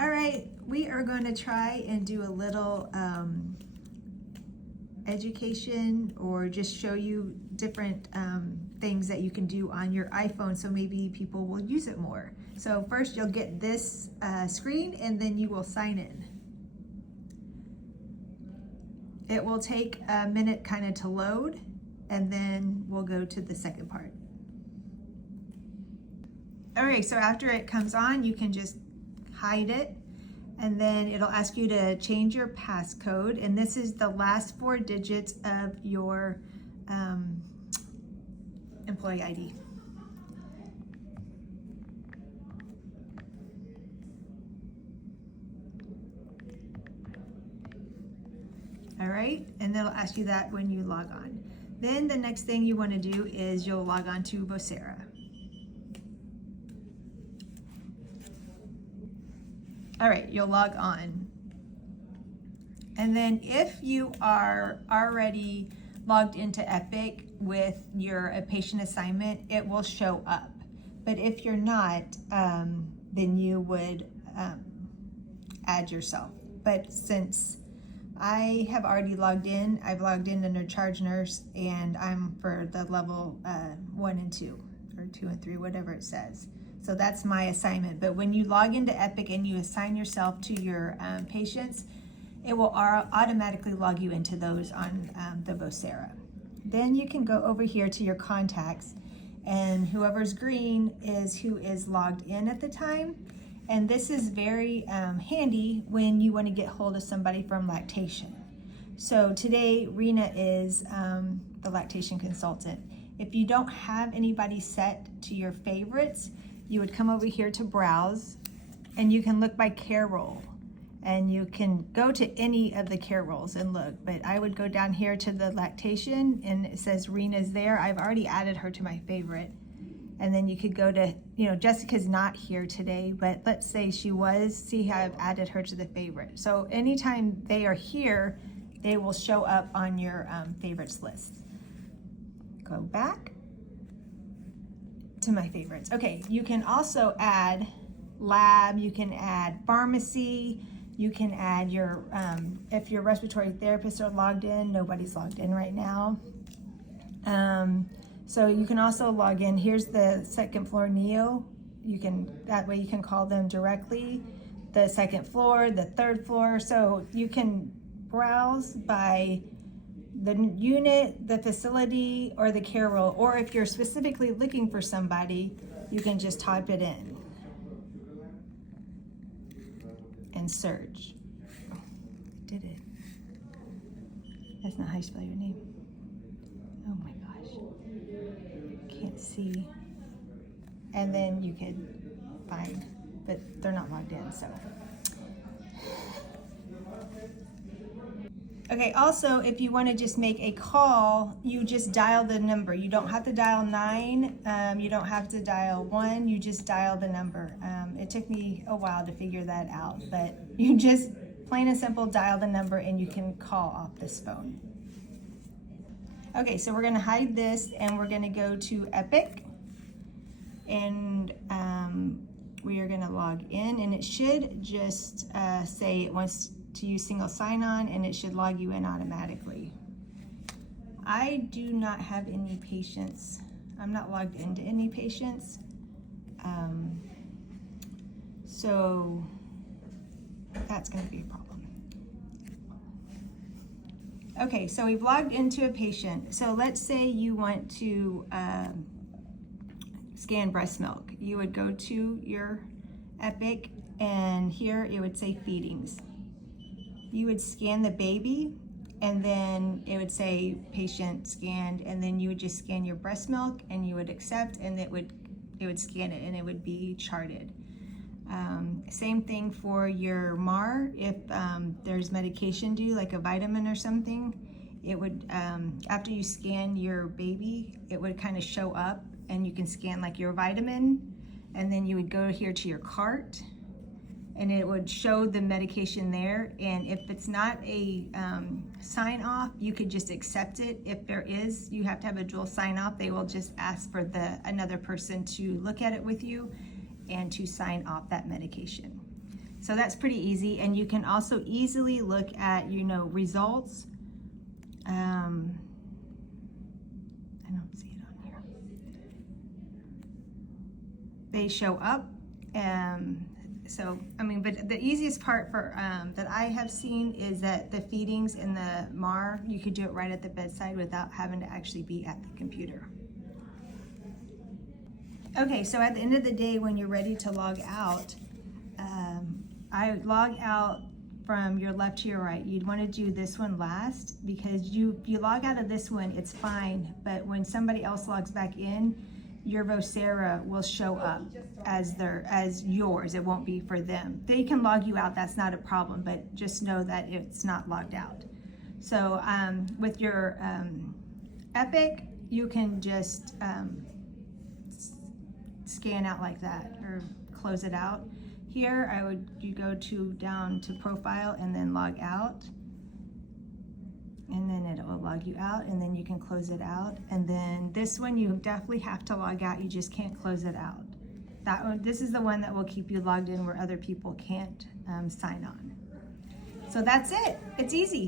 All right, we are going to try and do a little education or just show you different things that you can do on your iPhone so maybe people will use it more. So first you'll get this screen and then you will sign in. It will take a minute kind of to load and then we'll go to the second part. All right, so after it comes on, you can just hide it, and then it'll ask you to change your passcode, and this is the last 4 digits of your employee ID. All right, and it'll ask you that when you log on. Then the next thing you want to do is you'll log on to Vocera. All right, you'll log on. And then if you are already logged into Epic with your patient assignment, it will show up. But if you're not, then you would add yourself. But since I have already logged in, I've logged in under charge nurse, and I'm for the level 1 and 2, or 2 and 3, whatever it says. So that's my assignment. But when you log into Epic and you assign yourself to your patients, it will automatically log you into those on the Vocera. Then you can go over here to your contacts, and whoever's green is who is logged in at the time. And this is very handy when you want to get hold of somebody from lactation. So today, Rena is the lactation consultant. If you don't have anybody set to your favorites, you would come over here to browse, and you can look by care role, and you can go to any of the care roles and look, but I would go down here to the lactation, and it says Rena's there. I've already added her to my favorite. And then you could go to, Jessica's not here today, but let's say she was, see how I've added her to the favorite. So anytime they are here, they will show up on your favorites list. Go back to my favorites. Okay, you can also add lab, you can add pharmacy, you can add your, if your respiratory therapists are logged in, nobody's logged in right now. So you can also log in. Here's the second floor neo. That way you can call them directly. The second floor, the third floor. So you can browse by the unit, the facility, or the care role. Or if you're specifically looking for somebody, you can just type it in and search. Oh, did it? That's not how you spell your name. Oh my gosh. Can't see. And then you could find, but they're not logged in, so. Okay, also, if you want to just make a call, you just dial the number. You don't have to dial 9, you don't have to dial 1, you just dial the number. It took me a while to figure that out, but you just plain and simple dial the number and you can call off this phone. Okay, so we're gonna hide this and we're gonna go to Epic, and we are gonna log in, and it should just say it wants to use single sign-on, and it should log you in automatically. I do not have any patients. I'm not logged into any patients. So that's gonna be a problem. Okay, so we've logged into a patient. So let's say you want to scan breast milk. You would go to your Epic, and here it would say feedings. You would scan the baby, and then it would say patient scanned, and then you would just scan your breast milk, and you would accept, and it would scan it, and it would be charted. Same thing for your MAR. If there's medication due, like a vitamin or something, it would, after you scan your baby, it would kind of show up, and you can scan like your vitamin, and then you would go here to your cart, and it would show the medication there. And if it's not a sign off, you could just accept it. If there is, you have to have a dual sign off. They will just ask for another person to look at it with you and to sign off that medication. So that's pretty easy, and you can also easily look at, you know, results. I don't see it on here. They show up. So, I mean, but the easiest part for that I have seen is that the feedings in the MAR, you could do it right at the bedside without having to actually be at the computer. Okay, so at the end of the day, when you're ready to log out, I log out from your left to your right. You'd want to do this one last, because you log out of this one, it's fine, but when somebody else logs back in, your Vocera will show up as yours. It won't be for them. They can log you out, that's not a problem, but just know that it's not logged out. So with your Epic, you can just scan out like that or close it out. Here, you go down to profile and then log out, and then it will log you out, and then you can close it out. And then this one, you definitely have to log out. You just can't close it out. That one, this is the one that will keep you logged in where other people can't sign on. So that's it. It's easy.